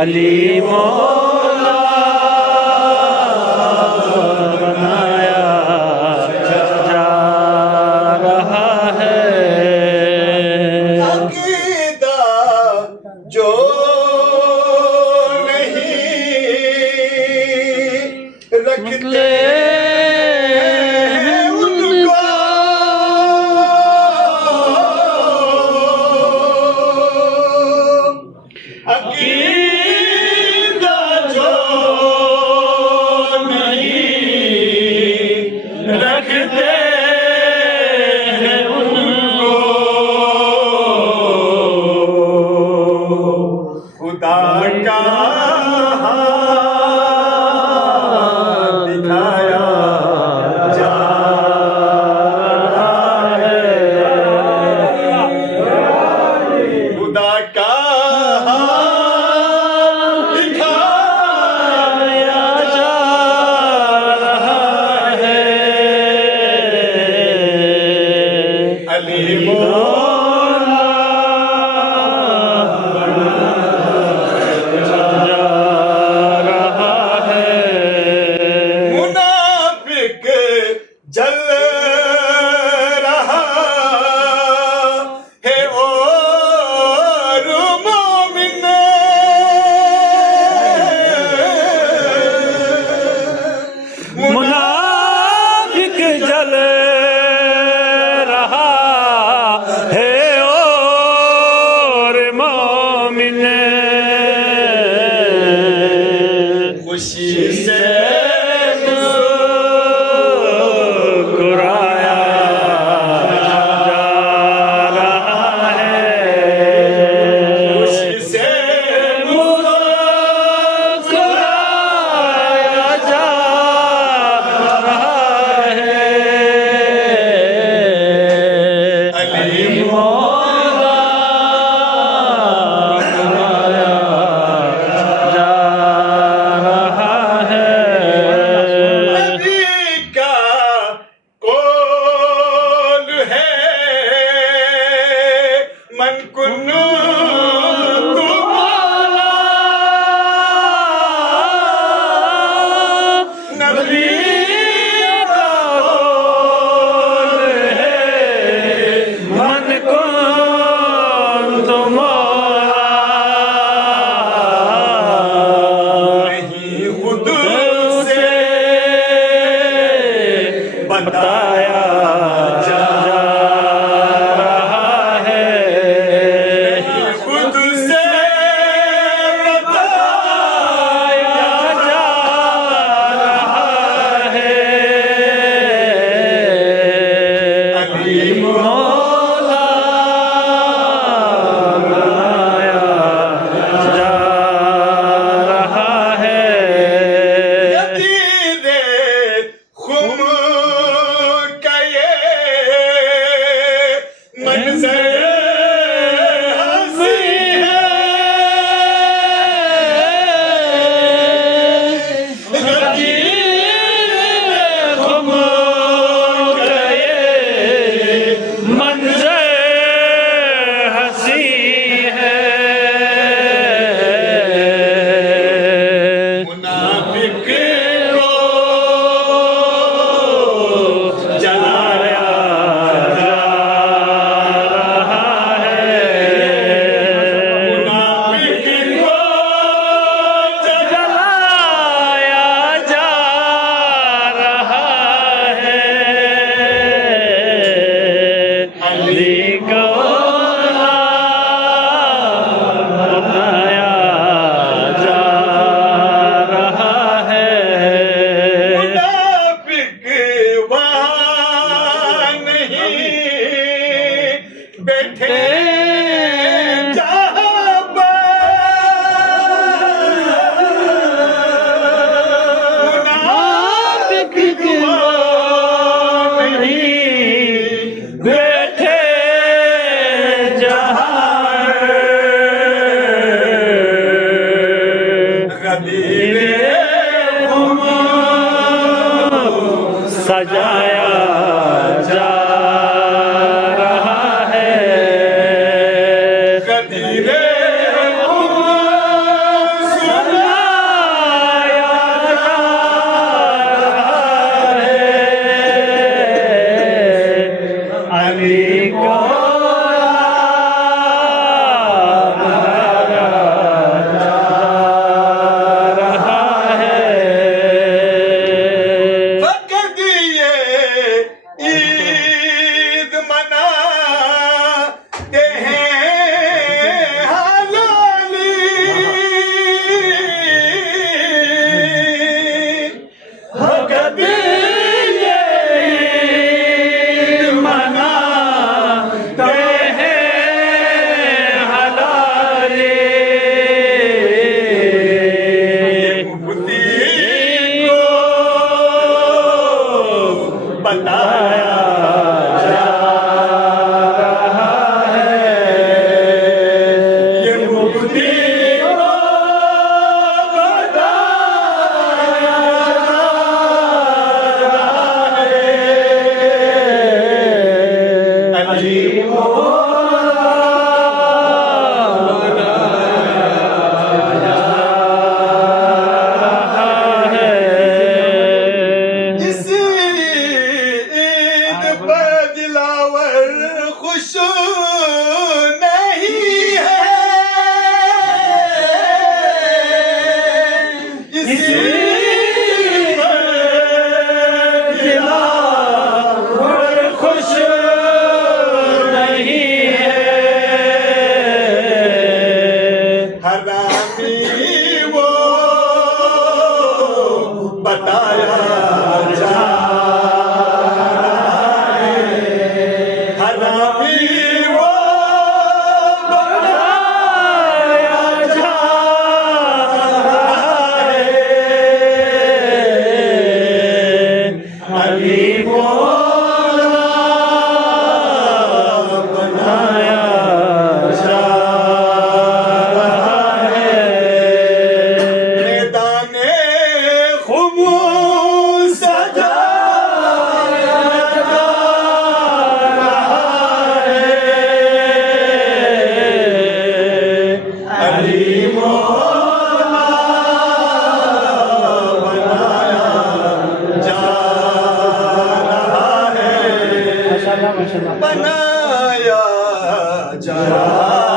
अली मौला बनाया जा रहा है। अकीदा जो नहीं रखते अकीदा जो नहीं रखते हैं उनको खुदा का हाथ दिखाया जा रहा है। खुदा का मुनाफिक जल रहा है और मोमिन मुनाफिक जल रहा है और मोमिन खुशी से मुस्कुराया जा रहा है। खुशी से मुस्कुराया जा रहा है। अली मौला बनाया जा रहा है। नबी का कौल है मन कुन्नु तुम्हारा। नबी का कौल है मन को तुम्हारा नहीं खुद से बताया जा रहा है। खुद से बताया जा रहा है। अली मौला बनाया जा रहा है। यदीदे खुम का ये मंजर हंसी है। मंजर हंसी है। मुनाफिक को जलाया जा रहा है। मुनाफिक को जलाया जा रहा है। अली को बनाया जा रहा है। मुनाफिक वहाँ नहीं बैठे जहाँ मुनाफिक वहाँ नहीं बैठे जहाँ गदीरे सजाया जा रहा है। गदीरे बनाया जा रहा